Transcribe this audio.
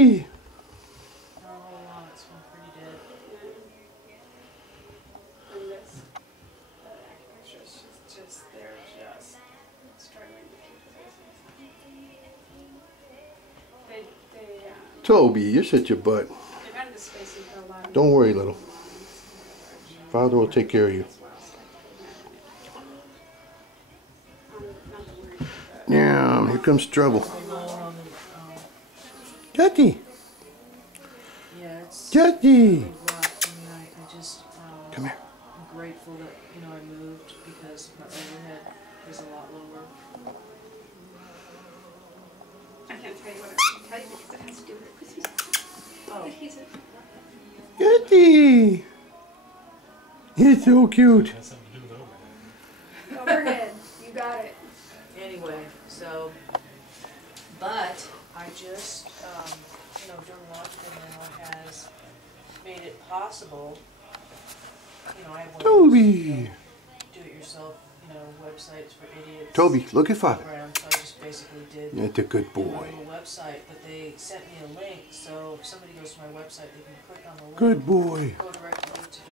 Toby! Oh, hold on, it's one pretty dead. And this, the acupuncturist, they're just struggling to keep the business. Toby, you're such a butt. They've had this spacing for a lot of Don't worry, little. Father will take care of you. Yeah, here comes trouble. Jackie! Yeah, it's Jackie! really rough. I mean, I just, Come here. I'm grateful that, you know, I moved because my overhead is a lot lower. I can't tell you what I can tell you because it has to do with Christmas. Oh. He's a Jackie! He's so cute. overhead. You got it. Anyway, so, but I just, you know, doing Washington now has made it possible, you know, I have one of those, Toby! you know, do-it-yourself, you know, websites for idiots. Toby, look at Father. Program, so I just basically did That's a good my boy. little website, but they sent me a link, so if somebody goes to my website, they can click on the link. Good boy. Go directly to